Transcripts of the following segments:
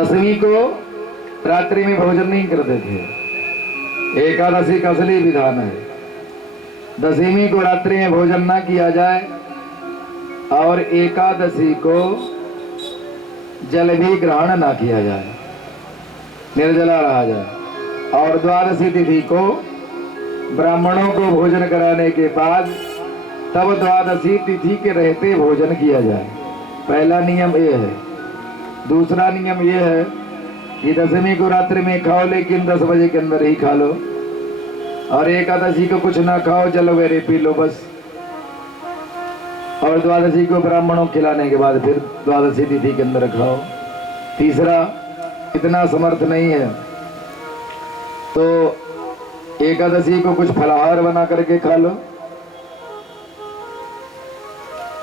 दसवीं को रात्रि में भोजन नहीं करते थे। एकादशी का असली विधान है, दसवीं को रात्रि में भोजन ना किया जाए और एकादशी को जल भी ग्रहण ना किया जाए, निर्जला रहा जाए। और द्वादशी तिथि को ब्राह्मणों को भोजन कराने के बाद तब द्वादशी तिथि के रहते भोजन किया जाए। पहला नियम ये है। दूसरा नियम ये है कि दसवीं को रात्रि में खाओ, लेकिन 10 बजे के अंदर ही खा लो। और एकादशी को कुछ ना खाओ, जल वगैरह पी लो बस। और द्वादशी को ब्राह्मणों खिलाने के बाद फिर द्वादशी तिथि के अंदर खाओ। तीसरा, इतना समर्थ नहीं है तो एकादशी को कुछ फलाहार बना करके खा लो,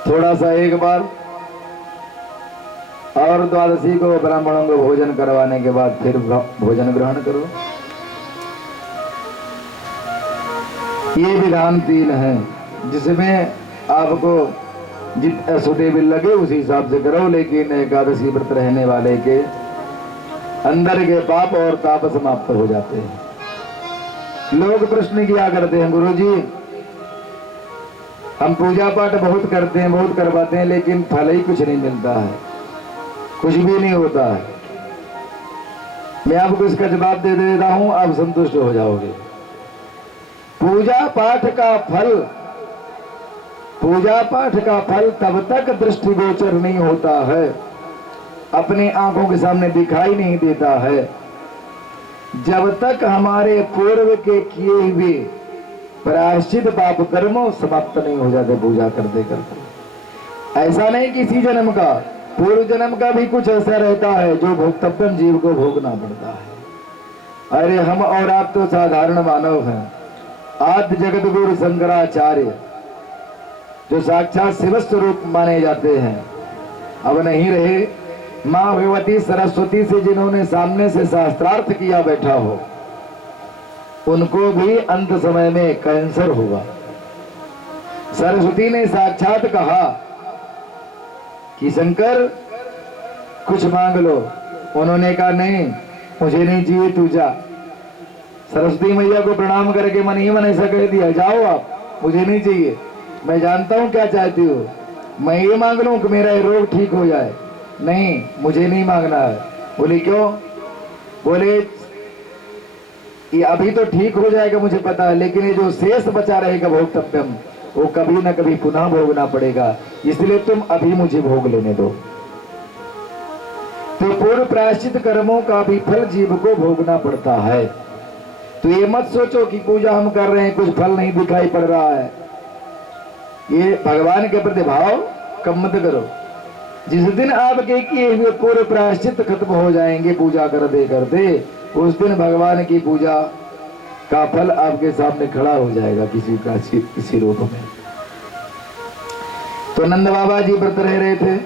थोड़ा सा एक बार। और द्वादशी को ब्राह्मणों को भोजन करवाने के बाद फिर भोजन ग्रहण करो। ये विधान 3 है, जिसमें आपको जितना सुटेबल लगे उसी हिसाब से करो, लेकिन एकादशी व्रत रहने वाले के अंदर के पाप और ताप समाप्त हो जाते हैं। लोग प्रश्न किया करते हैं, गुरुजी हम पूजा पाठ बहुत करते हैं, बहुत करवाते हैं, लेकिन फल ही कुछ नहीं मिलता है, कुछ भी नहीं होता है। मैं आपको इसका जवाब दे देता हूं, आप संतुष्ट हो जाओगे। पूजा पाठ का फल तब तक दृष्टिगोचर नहीं होता है, अपने आंखों के सामने दिखाई नहीं देता है, जब तक हमारे पूर्व के किए हुए प्रायश्चित पाप कर्मों समाप्त नहीं हो जाते पूजा करते करते। ऐसा नहीं किसी जन्म का, पूर्व जन्म का भी कुछ ऐसा रहता है जो भोक्तव्यम जीव को भोगना पड़ता है। अरे हम और आप तो साधारण मानव हैं। आद्य जगत गुरु शंकराचार्य जो साक्षात शिव स्वरूप माने जाते हैं, अब नहीं रहे। माँ भगवती सरस्वती से जिन्होंने सामने से शास्त्रार्थ किया बैठा हो, उनको भी अंत समय में कैंसर होगा। सरस्वती ने साक्षात कहा कि शंकर कुछ मांग लो। उन्होंने कहा नहीं, मुझे नहीं चाहिए, तू जा। सरस्वती मैया को प्रणाम करके मन ही मन ऐसा कह दिया, जाओ आप, मुझे नहीं चाहिए, मैं जानता हूं क्या चाहती हो, मैं ये मांग लूं कि मेरा ये रोग ठीक हो जाए। नहीं, मुझे नहीं मांगना है। बोले क्यों? बोले ये अभी तो ठीक हो जाएगा मुझे पता है, लेकिन ये जो शेष बचा रहेगा भोक्तव्यम, वो कभी ना कभी पुनः भोगना पड़ेगा, इसलिए तुम अभी मुझे भोग लेने दो। तो पूर्व प्रायश्चित कर्मों का भी फल जीव को भोगना पड़ता है। तो ये मत सोचो कि पूजा हम कर रहे हैं कुछ फल नहीं दिखाई पड़ रहा है, ये भगवान के प्रति भाव कम मत करो। जिस दिन आपके किए हुए पूर्व प्रायश्चित खत्म हो जाएंगे पूजा करते करते, उस दिन भगवान की पूजा का फल आपके सामने खड़ा हो जाएगा किसी रूप में। तो नंद बाबा जी व्रत रह रहे थे।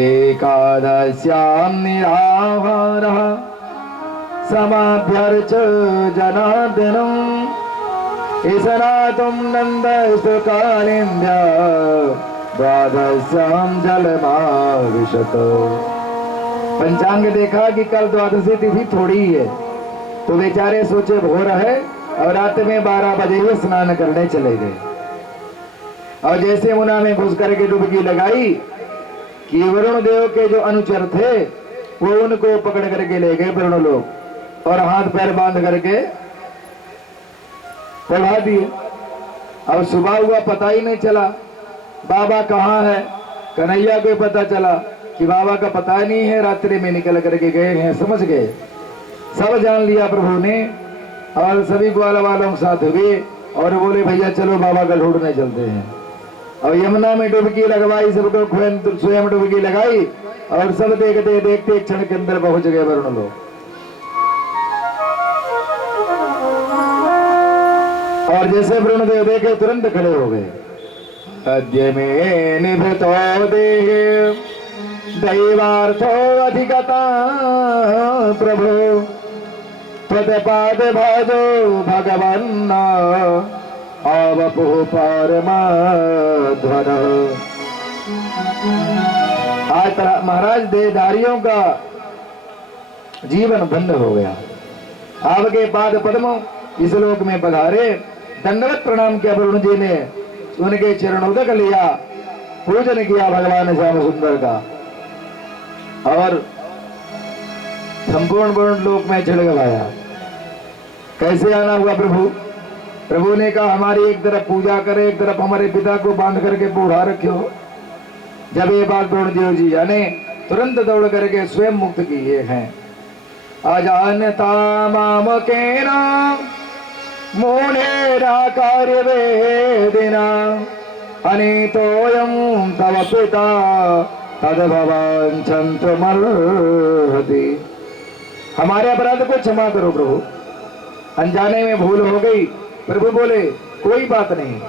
एकादश्याम निराहारः समाभ्यर्च जनार्दनम् ईशनातुं नन्दस्तकालिन्द्या द्वादश्याम जलमाविशत। पंचांग देखा कि कल द्वादशी तिथि थोड़ी ही है, तो बेचारे सोचे भोर है और रात में 12 बजे ही स्नान करने चले गए। और जैसे मुना में घुस करके डुबकी लगाई कि वरुण देव के जो अनुचर थे वो उनको पकड़ करके ले गए वरुण लोग, और हाथ पैर बांध करके पढ़ा दिए। अब सुबह हुआ, पता ही नहीं चला बाबा कहाँ है। कन्हैया को पता चला कि बाबा का पता नहीं है, रात्रि में निकल करके गए हैं। समझ गए, सब जान लिया प्रभु ने, और सभी ग्वाला वालों के साथ हुए और बोले भैया चलो बाबा का ढूंढने चलते हैं। और यमुना में डुबकी लगवाई, सबको स्वयं डुबकी लगाई, और सब देखते देखते एक क्षण के अंदर पहुंच गए वरुण लोग। और जैसे वरुण देव देखे तुरंत खड़े हो गए। अद्य में निभृतो देह दैवार्थो अधिगता प्रभु त्वत्पाद भजो भगवन् आवपुः परमाध्वन। आज महाराज देहधारियों का जीवन धन्य हो गया। आपके पाद पद्मों इस लोक में पधारे, दंडवत प्रणाम किया वरुण जी ने, उनके चरणोदक लिया, पूजन किया भगवान श्याम सुंदर का, और संपूर्ण वरुण लोक में चढ़ गया। कैसे आना हुआ प्रभु? प्रभु ने कहा हमारी एक तरफ पूजा करे, एक तरफ हमारे पिता को बांध करके बूढ़ा रखो। जब ये बात वरुण देव जी यानी तुरंत दौड़ करके स्वयं मुक्त किए हैं। अजानता माम के नाम मोनेरा कार्य वेदिना अनितोयम तव पिता तद भवान चंद्रमर्हति। हमारे अपराध को क्षमा करो प्रभु, अनजाने में भूल हो गई। प्रभु बोले कोई बात नहीं,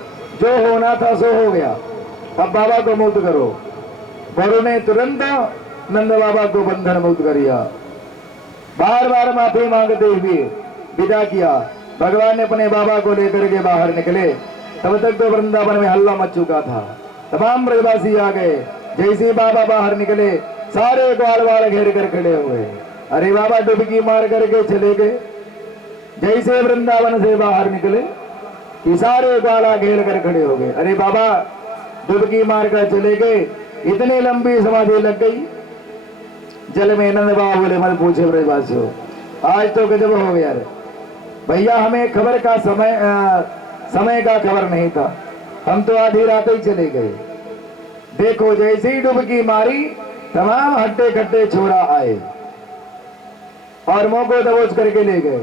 जो होना था सो हो गया, अब बाबा को मुक्त करो। वरुण ने तुरंत नंद बाबा को बंधन मुक्त किया, बार बार माफी मांगते हुए विदा किया। भगवान ने अपने बाबा को लेकर के बाहर निकले। तब तक तो वृंदावन में हल्ला मच चुका था, तमाम ब्रजवासी आ गए। जैसे बाबा बाहर निकले, सारे ग्वाल वाल घेर कर खड़े हो गए। अरे बाबा डुबकी मार करके चले गए। जैसे वृंदावन से बाहर निकले कि सारे ग्वाला घेर कर खड़े हो गए। अरे बाबा डुबकी मार कर चले गए, इतनी लंबी समाधि लग गई जल में। नंद बाबा बोले मत पूछे ब्रजवासियों, आज तो गजब हो गया रे भैया, हमें खबर का समय का खबर नहीं था, हम तो आधी रात ही चले गए। देखो जैसे ही डुबकी मारी, तमाम हट्टे खट्टे छोरा आए और मुंह को दबोच करके ले गए,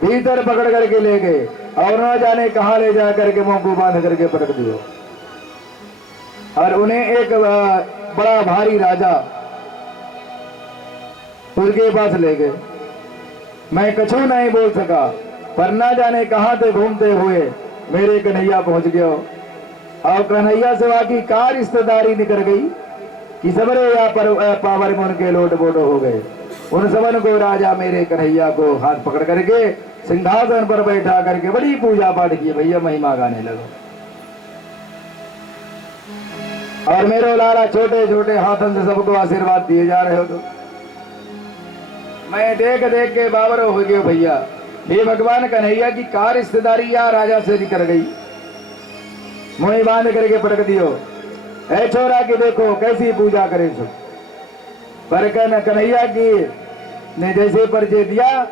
भीतर पकड़ करके ले गए, और न जाने कहां ले जा करके मुंह को बांध करके पटक दियो। और उन्हें एक बड़ा भारी राजा उनके पास ले गए। मैं कछु नहीं बोल सका, पर ना जाने कहां से घूमते हुए मेरे कन्हैया पहुंच गयो। और कन्हैया से वहां की का रिश्तेदारी निकल गई कि सबरे या पावर में उनके लोट बोट हो गए। उन सबन को राजा मेरे कन्हैया को हाथ पकड़ करके सिंहासन पर बैठा करके बड़ी पूजा पाठ की, भैया महिमा गाने लगा। और मेरे लाला छोटे छोटे हाथों से सबको आशीर्वाद दिए जा रहे हो। तो मैं देख देख के बाबर हो गया भैया, हे भगवान कन्हैया की का रिश्तेदारी या राजा से निकल गई, मुंह बांध करके पटक दियो। ऐ छोरा की देखो कैसी पूजा करे सो। पर कन्हैया की ने जैसे परिचय दिया,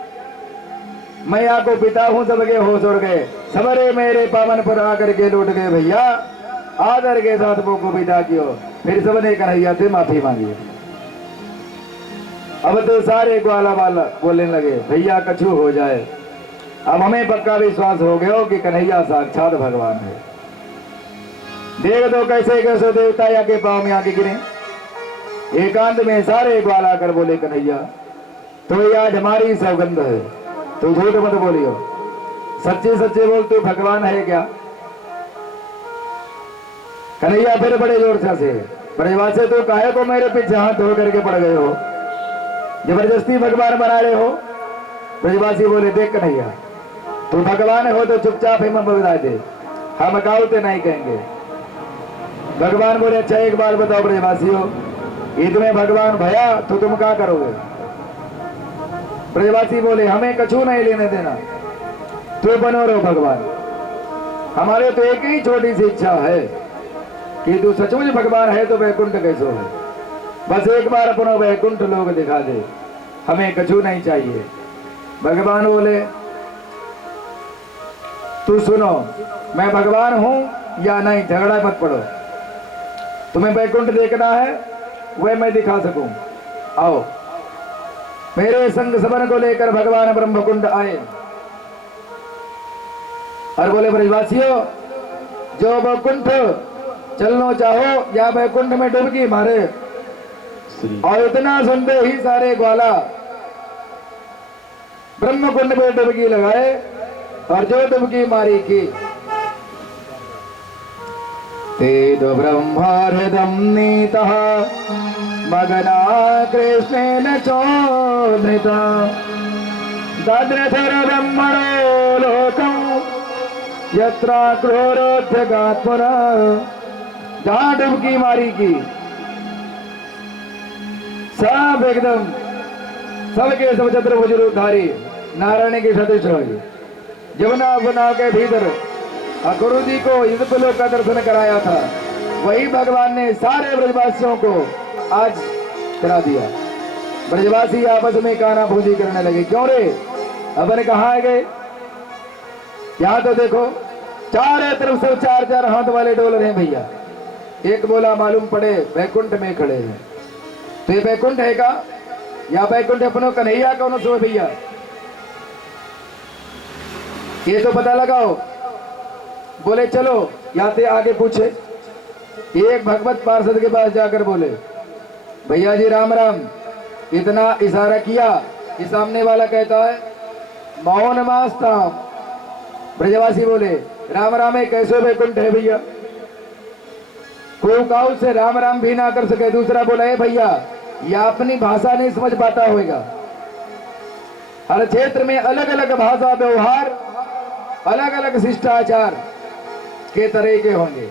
मैं आपको पिता हूं, सबके होश उड़ गए, सबरे मेरे पावन पर आकर के लौट गए भैया। आदर के साथ वो को विदा कियो। फिर सबने कन्हैया से माफी मांगी। अब तो सारे ग्वाला वाला बोलने लगे भैया कछु हो जाए, अब हमें पक्का विश्वास हो गया कि कन्हैया साक्षात भगवान है। देख दो कैसे कैसे देवता या के पांव में आके गिरे। एकांत में सारे ग्वाला कर बोले कन्हैया तो ये आज हमारी सौगंध है, तू झूठ मत बोलियो, सच्चे सच्चे बोल, तू भगवान है क्या? कन्हैया फिर बड़े जोर से ब्रजवासी से तो काहे को मेरे पीछे हाथ धो करके पड़ गए हो, जबरदस्ती भगवान बना रहे हो? ब्रजवासी बोले देख कन्हैया तू भगवान हो तो चुपचाप हिम्मत बता दे, हम काउते नहीं कहेंगे। भगवान बोले अच्छा एक बार बताओ ब्रजवासियों, ईद में भगवान भया तो तुम क्या करोगे? ब्रजवासी बोले हमें कछु नहीं लेने देना, तू बनो रहो भगवान, हमारे तो एक ही छोटी सी इच्छा है कि तू सचमुच भगवान है तो वैकुंठ कैसो है, बस एक बार अपना वैकुंठ लोग दिखा दे, हमें कछु नहीं चाहिए। भगवान बोले तू सुनो, मैं भगवान हूं या नहीं झगड़ा मत पड़ो, तुम्हें वैकुंठ देखना है वह मैं दिखा सकूं, आओ। मेरे संग सबन को लेकर भगवान ब्रह्मकुंड आए और बोले ब्रजवासियों जो वैकुंठ चलना चाहो या वैकुंठ में डुबकी मारे। और इतना सुनते ही सारे ग्वाला ब्रह्मकुंड में डुबकी लगाए और जो डुबकी मारी की तेदो ब्रह्मार्हृदं नीतः मगना कृष्णेन चोदृता दद्रथर ब्रह्मणो लोकं यत्र क्रोरोध्यगात्मना। जहां डुबकी मारी की सब एकदम सबके सब चतुर्भुज रूपधारी नारायण के सदृश जमुना बना के भीतर गुरु जी को इंद्रलोक का दर्शन कराया था, वही भगवान ने सारे ब्रजवासियों को आज करा दिया। ब्रजवासी आपस में काना भूजी करने लगे, क्यों रे अपन कहाँ गए? यहाँ तो देखो चारों तरफ से चार चार हाथ वाले डोलर हैं भैया। एक बोला मालूम पड़े बैकुंठ में खड़े हैं, तो ये बैकुंठ है का या बैकुंठ अपनो कन्हैया कौन सो भैया? ये तो पता लगाओ। बोले चलो यहाँ से आगे पूछे। एक भगवत पार्षद के पास जाकर बोले भैया जी राम राम। इतना इशारा किया कि सामने वाला कहता है मौन मास्ता। ब्रजवासी बोले राम राम है, कैसे बैकुंठ है भैया? कोई काउ से राम राम भी ना कर सके। दूसरा बोला है भैया या अपनी भाषा नहीं समझ पाता होगा। हर क्षेत्र में अलग अलग भाषा व्यवहार, अलग अलग शिष्टाचार के तरीके होंगे।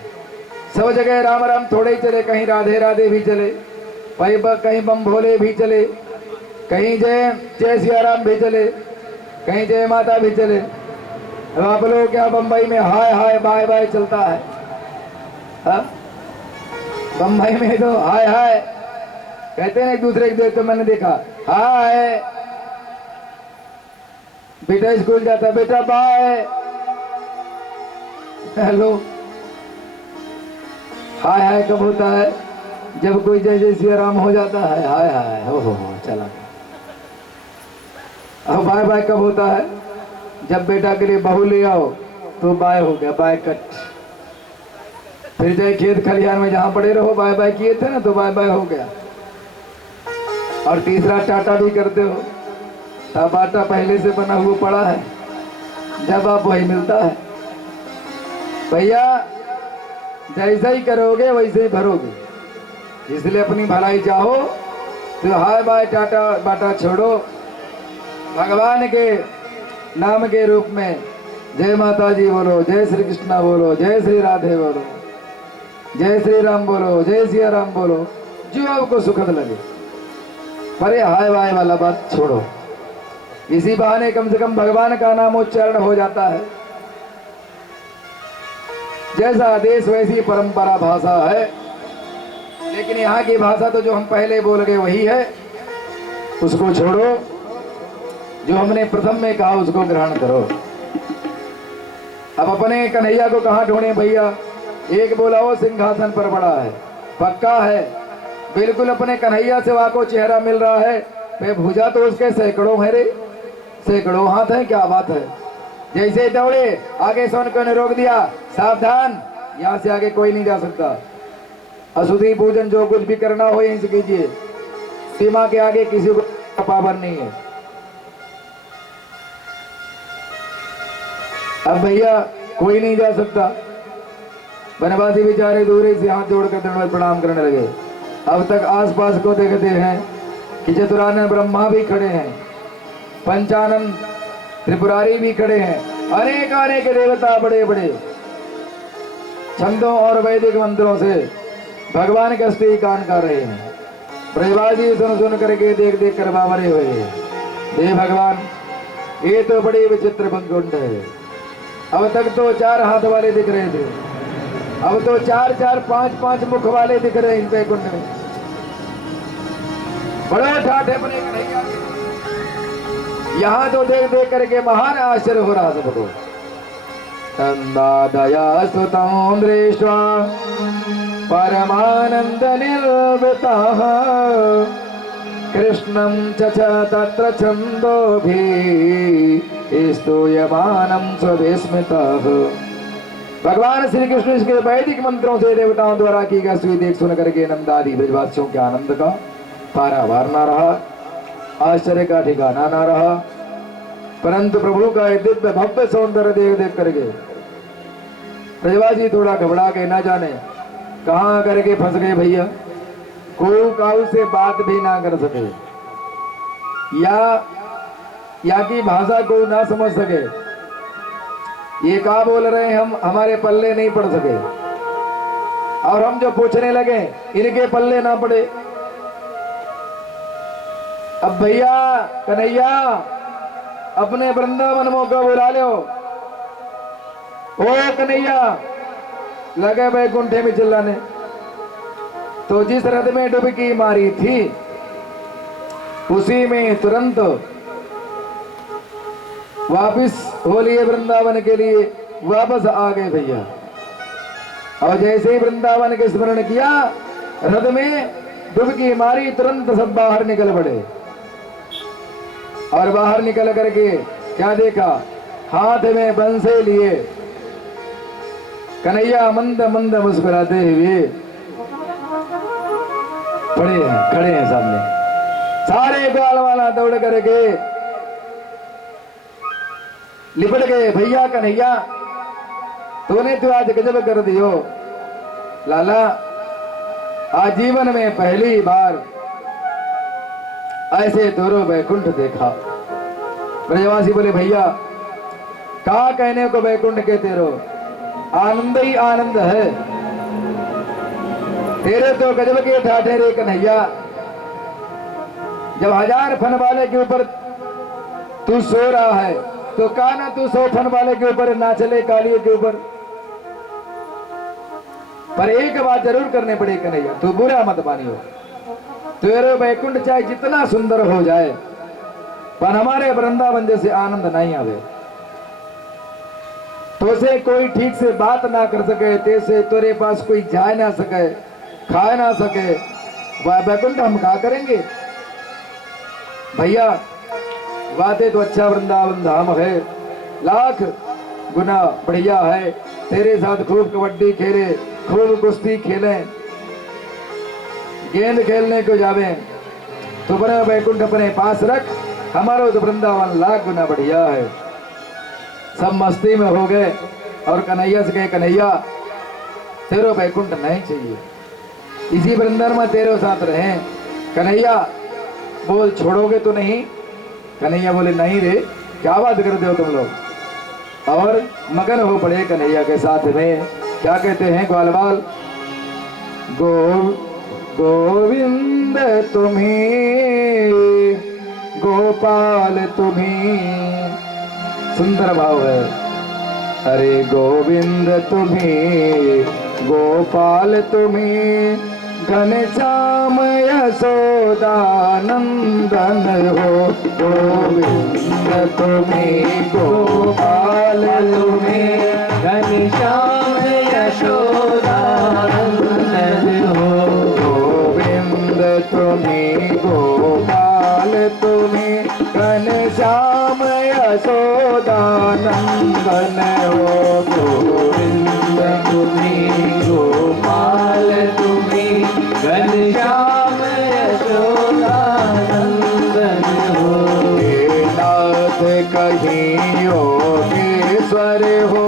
सब जगह राम राम थोड़े ही चले, कहीं राधे राधे भी चले, कहीं बम भोले भी चले, कहीं जय सिया राम भी चले, कहीं जय माता भी चले। अब आप लोग क्या बम्बई में हाय हाय बाय बाय चलता है? बम्बई में तो हाय हाय कहते हैं एक दूसरे को देख। तो मैंने देखा हाय, बेटा स्कूल जाता है, बेटा बाय, हेलो। हाय हाय कब होता है? जब कोई जय जय श्री राम हो जाता है, हाय हाय हो चला। अब बाय बाय कब होता है? जब बेटा के लिए बहू ले आओ तो बाय हो गया, बाय कट। फिर चाहे खेत खलिहान में जहां पड़े रहो, बाय बाय किए थे ना तो बाय बाय हो गया। और तीसरा टाटा भी करते हो, तब आटा पहले से बना हुआ पड़ा है, जब आप वही मिलता है। भैया जैसा ही करोगे वैसे ही भरोगे, इसलिए अपनी भलाई चाहो तो हाय बाय टाटा बाटा छोड़ो। भगवान के नाम के रूप में जय माता जी बोलो, जय श्री कृष्णा बोलो, जय श्री राधे बोलो, जय श्री राम बोलो, जय सिया राम बोलो, जो आपको सुखद लगे। पर ये हाय बाय वाला बात छोड़ो। इसी बहाने कम से कम भगवान का नाम उच्चारण हो जाता है। जैसा देश वैसी परंपरा भाषा है, लेकिन यहाँ की भाषा तो जो हम पहले बोल गए वही है, उसको छोड़ो। जो हमने प्रथम में कहा उसको ग्रहण करो। अब अपने कन्हैया को कहाँ ढूंढे भैया? एक बोला वो सिंहासन पर बड़ा है, पक्का है बिल्कुल अपने कन्हैया से वहां को चेहरा मिल रहा है। पे भुजा तो उसके सैकड़ों है रे, सैकड़ों हाथ है, क्या बात है। जैसे दौड़े आगे सोन को ने रोक दिया, सावधान यहाँ से आगे कोई नहीं जा सकता। अशुद्धि पूजन जो कुछ भी करना हो यहीं से कीजिए, सीमा के आगे किसी को पाबंद नहीं है। अब भैया कोई नहीं जा सकता। बनवासी बेचारे दूर से हाथ जोड़कर दंडवत प्रणाम करने लगे। अब तक आसपास को देखते हैं कि चतुरानन ब्रह्मा भी खड़े हैं, पंचानन त्रिपुरारी भी खड़े हैं, अनेक अनेक देवता बड़े बड़े छंदों और वैदिक मंत्रों से भगवान के स्तुति गान कर रहे हैं। ब्रजवासी सुन सुन करके देख देख कर बावरे हुए। हे भगवान, ये तो बड़ी विचित्र बैकुंठ है। अब तक तो चार हाथ वाले दिख रहे थे, अब तो चार चार पांच पांच मुख वाले दिख रहे हैं इस बैकुंठ में। बड़ा ठाठ है अपने कन्हैया। यहाँ तो देख देख करके महान आश्चर्य हो रहा सबको। तंदादया स्तुतं दृष्ट्वा परमानंद निर्वृतः कृष्णं च तत्र छन्दोभिः स्तूयमानं स्वविस्मितः। भगवान श्री कृष्ण इसके वैदिक मंत्रों से देवताओं द्वारा की गई स्तुति देख सुन करके नंदादि ब्रजवासियों के आनंद का पारावार न रहा, आश्चर्य का ठिकाना न रहा। परंतु प्रभु का दिव्य भव्य सौंदर्य देख देख करके ब्रजवासी थोड़ा घबरा के ना जाने कहाँ करके फंस गए भैया। कोई काऊ से बात भी ना कर सके, या की भाषा को ना समझ सके। ये क्या बोल रहे हैं हम, हमारे पल्ले नहीं पड़ सके। और हम जो पूछने लगे इनके पल्ले ना पड़े। अब भैया कन्हैया अपने वृंदावन मौका बुला लो। ओ कन्हैया लगे बैकुंठे में चिल्लाने। तो जिस रथ में डुबकी मारी थी उसी में तुरंत वापिस हो लिए वृंदावन के लिए वापस आ गए भैया। और जैसे ही वृंदावन के स्मरण किया रथ में डुबकी मारी, तुरंत सब बाहर निकल पड़े। और बाहर निकल करके क्या देखा, हाथ में बंसे लिए कन्हैया मंद मंद मुस्कुराते हुए खड़े हैं सामने। सारे ग्वाल वाला दौड़ करके लिपट गए। भैया कन्हैया तूने तो आज गजब कर दियो लाला, आजीवन में पहली बार ऐसे तोरो बैकुंठ देखा। ब्रजवासी बोले भैया कहा कहने को बैकुंठ कहते रहो, आनंद ही आनंद है। तेरे तो गजब के ठाठे रे कन्हैया। जब 1000 फन वाले के ऊपर तू सो रहा है तो कहा ना तू 100 फन वाले के ऊपर ना चले, कालिए के ऊपर। पर एक बात जरूर करनी पड़े कन्हैया, तू बुरा मत मानियो। तेरे बैकुंठ चाहे जितना सुंदर हो जाए पर हमारे वृंदावन जैसे आनंद नहीं आवे। तो से कोई ठीक से बात ना कर सके, तेसे तेरे पास कोई जा ना सके, खा ना सके, वह बैकुंठ हम क्या करेंगे। भैया बातें तो अच्छा वृंदावन धाम है, लाख गुना बढ़िया है। तेरे साथ खूब कबड्डी खेले, खूब कुश्ती खेले, गेंद खेलने को जावे, तो बड़ा बैकुंठ अपने पास रख। हमारा तो वृंदावन लाख गुना बढ़िया है। सब मस्ती में हो गए और कन्हैया से कहे कन्हैया तेरे बैकुंठ नहीं चाहिए, इसी वृंदावन में तेरे साथ रहे। कन्हैया बोल छोड़ोगे तो नहीं। कन्हैया बोले नहीं रे, क्या बात करते हो तुम लोग। और मगन हो पड़े कन्हैया के साथ में। क्या कहते हैं ग्वालवाल, गोविंद तुम्हें गोपाल तुम्हें। सुंदर भाव है। अरे गोविंद तुम्हें गोपाल तुम्हें, घनश्याम यशोदा नंदन हो। गोविंद तुम्हें गोपाल तुम्हें, घनश्याम यशोदा नंदन हो। गोविंद तुम्हें गोपाल तुम्हें, घनश्याम यशोदा नंदन हो। गोविंद तुम्हें गोपाल तुम्हें, घनश्याम यशोदा नंदन हो। हे नाथ कहीं योगेश्वर हो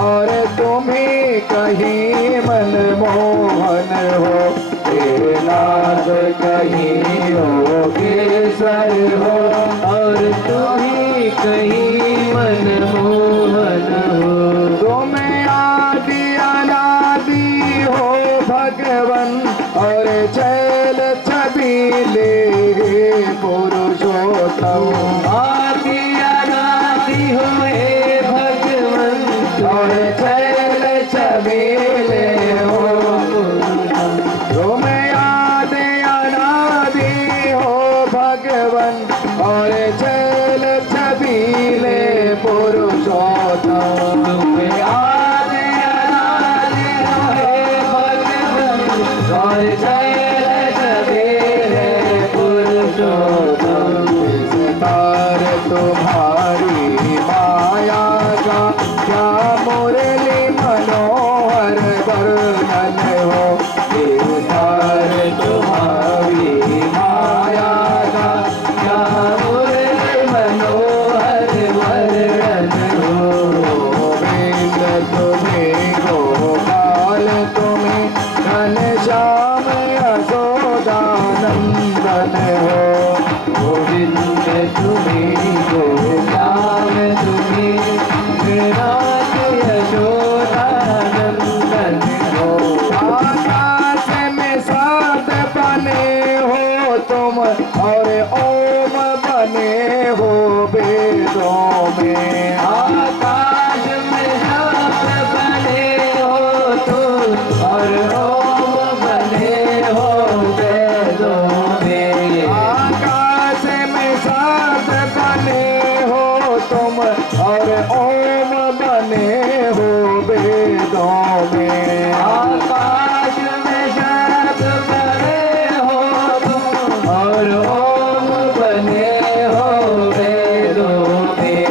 और तुम्हें कहीं मनमोहन हो। हे नाथ कहीं योगेश्वर हो और तुम्हें कहीं मनमोहन हो। तुम आदि अनादि हो भगवन और चैल छबीले पुरुषोत्तम। आदि अनादि हो हे भगवन और चैल छबीले हो। तुम आदि अनादि हो भगवन और चैल छबीले पुरुषोत्तम। तुम आदि अनादि हो हे भगवन और चैल छबीले पुरुषोत्तम। सितार तुम्हारी माया का क्या मुरली मनोहर वर्णन हो। सितार तुम्हारी माया का क्या मुरली मनोहर वर्णन हो। गोविंद तुम्हें गोपाल तुम्हें, घनश्याम यशोदा नंदन हो। गोविंद तुम्हें गोपाल तुम्हें, घनश्याम यशोदा नंदन हो। आकाश में साथ बने हो तुम और ओ बने हो वेदों में, आकाश में शब्द बने हो तुम और ओम बने हो वेदों में। आकाश में शब्द बने हो तुम और ओम बने हो वेदों में। आकाश में शब्द बने हो तुम और ओम बने हो वेदों में।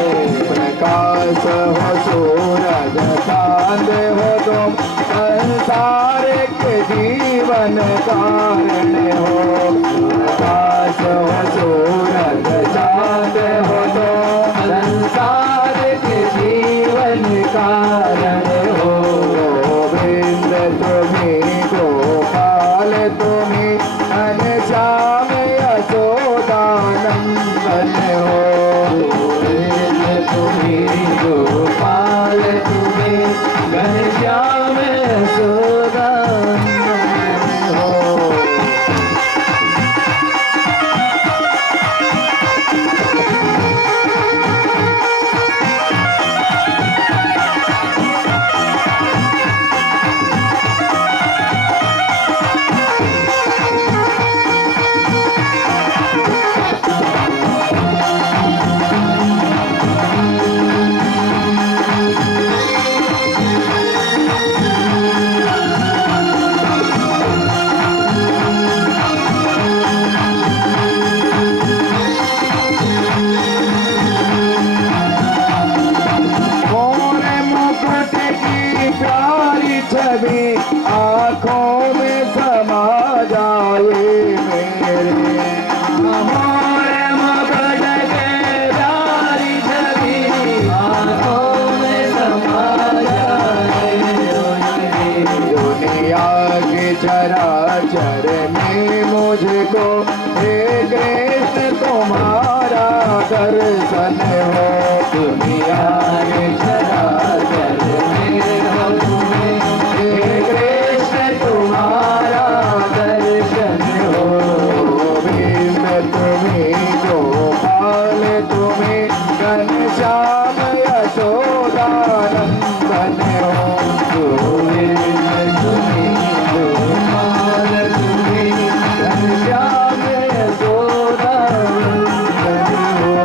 प्रकाश हो सूरज चांद हो तुम संसार के जीवन कारण हो। प्रकाश हो सूरज चांद हो तुम संसार के जीवन कारण हो। गोविंद तुम्हें गोपाल तुम्हें घनश्याम यशोदानंदन हो। गोविंद तुम्हें गोपाल तुम्हें घनश्याम यशोदानंदन हो। मोरे मुकुट की प्यारी छवि आँखों में समा जाए मेरे। मोरे मुकुट के प्यारी छवि आँखों में समा जाए। दुनिया के चराचर में मुझको हे कृष्ण तुम्हारा दर्शन हो। दुनिया के चराचर में हो तुम्हें हे कृष्ण तुम्हारा दर्शन हो। गोविंद तुम्हें गोपाल तुम्हें घनश्याम यशोदानंदन हो। गोविंद तुम्हें गोपाल तुम्हें घनश्याम यशोदानंदन हो।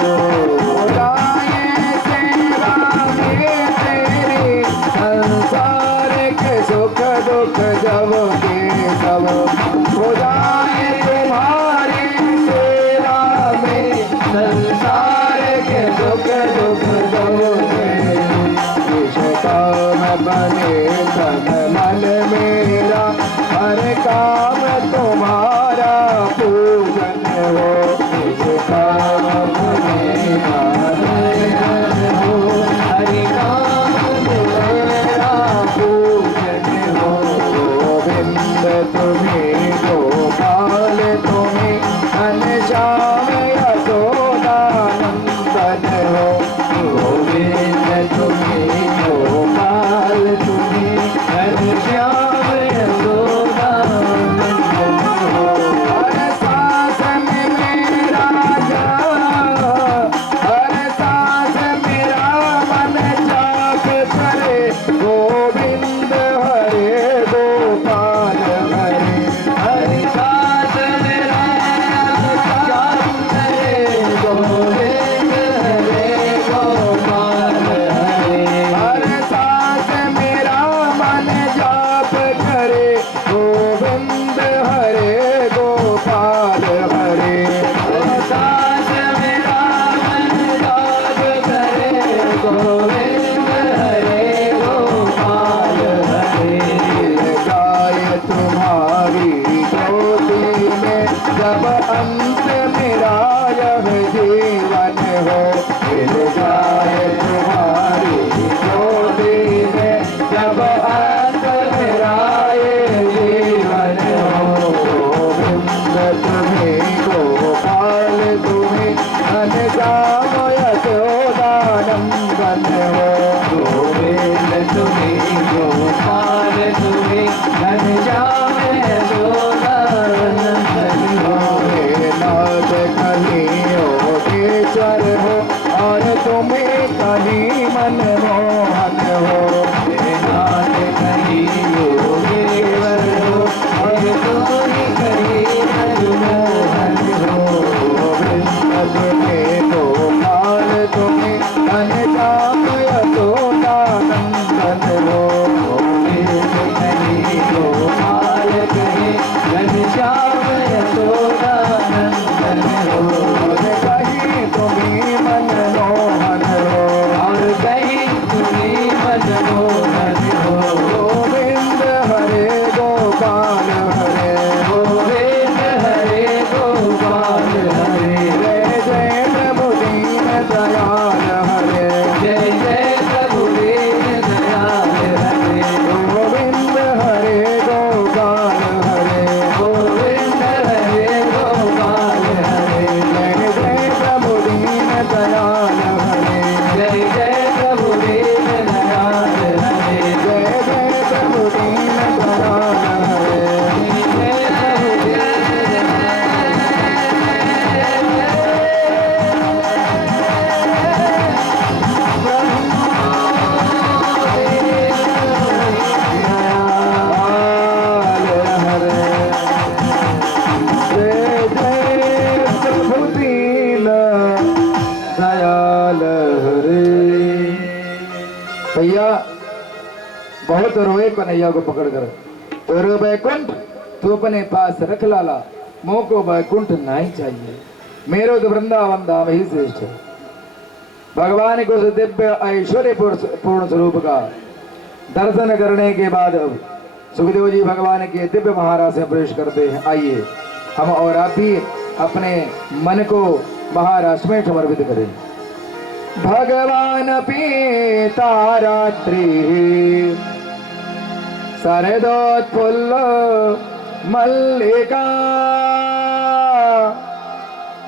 जाए सेवा में तेरी संसार के सुख दुख जब के सब हो जाए तुम्हारी सेवा में। संसार के दुख दुख दोगे। विष काम बने तन मन मेरा हर काम तुम्हारा पूजन हो। विष काम बने हो हरि नाम तेरा पूजन हो। गोविंद तुम्हें गोपाल तुम्हें घनश्याम यशोदानंदन हो। गोविंद तुम्हें गोपाल तुम्हें घनश्याम यशोदानंदन हो। हर सांस में मेरा जान, हर सांस मेरा मन जाप करे गोविंद हरे गोपाल हरे। हरि साथ मेरा जाप भैया बहुत रोए कन्हैया को पकड़कर, और बैकुंठ तू अपने पास रख लाला, मोह को बैकुंठ नहीं चाहिए, मेरो तो वृंदावन धाम ही श्रेष्ठ है। भगवान को उस दिव्य ऐश्वर्य पूर्ण स्वरूप का दर्शन करने के बाद अब सुखदेव जी भगवान के दिव्य महाराज से प्रवेश करते हैं। आइए हम और आप भी अपने मन को महाराष्ट्र में समर्पित करें। भगवान पीता रात्रि शरदोत्फुल्ल मल्लिका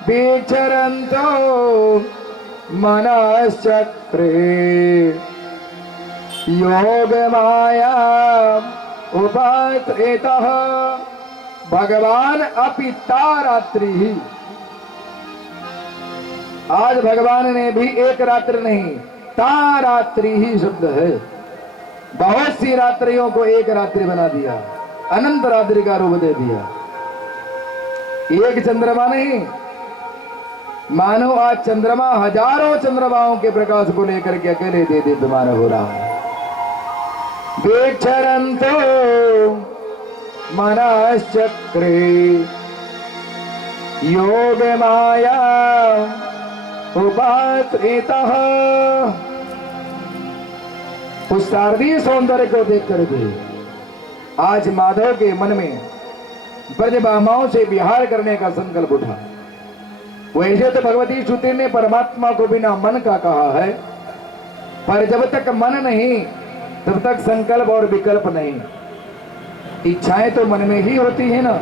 विचरन्तो मनश्चक्रे योग माया उपात्रेतः। भगवान अपिता रात्रि ही, आज भगवान ने भी एक रात्रि नहीं, ता रात्रि ही शब्द है। बहुत सी रात्रियों को एक रात्रि बना दिया, अनंत रात्रि का रूप दे दिया। एक चंद्रमा नहीं, मानो आज चंद्रमा हजारों चंद्रमाओं के प्रकाश को लेकर के अकेले दे दीप्यमान हो रहा है। विचरन्तो मनश्चक्रे योग माया उपात्रेतः। उस शारदीय सौंदर्य को देख करके आज माधव के मन में ब्रजभामाओं से विहार करने का संकल्प उठा। वैसे तो भगवती श्रुति ने परमात्मा को बिना मन का कहा है, पर जब तक मन नहीं तब तक संकल्प और विकल्प नहीं। इच्छाएं तो मन में ही होती है ना,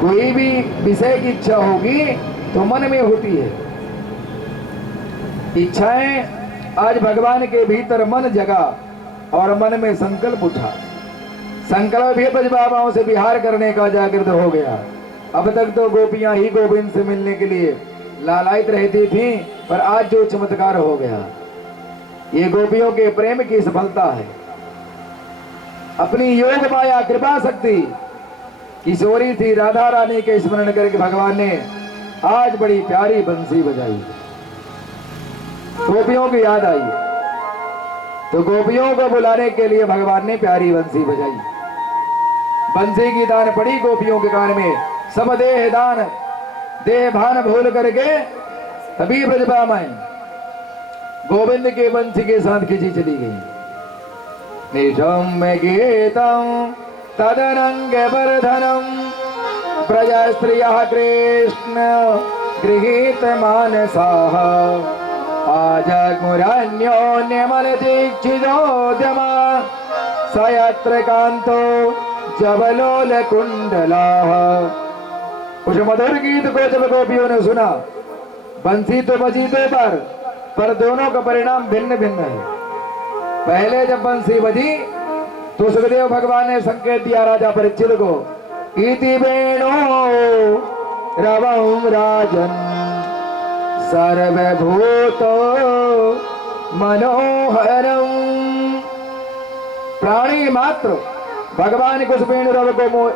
कोई भी विषय की इच्छा होगी तो मन में होती है। इच्छाएं आज भगवान के भीतर मन जगा और मन में संकल्प उठा। संकल्प भी ब्रजभामाओं से विहार करने का जागृत हो गया। अब तक तो गोपियां ही गोविंद से मिलने के लिए लालायित रहती थीं, पर आज जो चमत्कार हो गया, ये गोपियों के प्रेम की सफलता है। अपनी योग माया कृपा शक्ति किशोरी थी राधा रानी के स्मरण करके भगवान ने आज बड़ी प्यारी बंसी बजाई। गोपियों की याद आई तो गोपियों को बुलाने के लिए भगवान ने प्यारी बंसी बजाई। बंसी की दान पड़ी गोपियों के कान में, सब देह दान देह भान भूल करके तभी ब्रजभामाएं गोविंद के बंसी के साथ खींची चली गई। निशम्य गीतम तदनंग वर्धनम प्रजा स्त्रियः कृष्ण गृहीत मानसाः आजग्मुरन्योन्यमलदीक्षितोद्यमा सयत्र कांतो जबलोल कुंडलाः। उस मधुर गीत को जब गोपियों ने सुना, बंसी तो बजी दो पर दोनों का परिणाम भिन्न भिन्न है। पहले जब बंसी बजी तो सुखदेव भगवान ने संकेत दिया राजा परीक्षित को, इति वेणो रवं राजन सर्वभूतो मनोहरम। प्राणी मात्र भगवान को उस वेणु रव को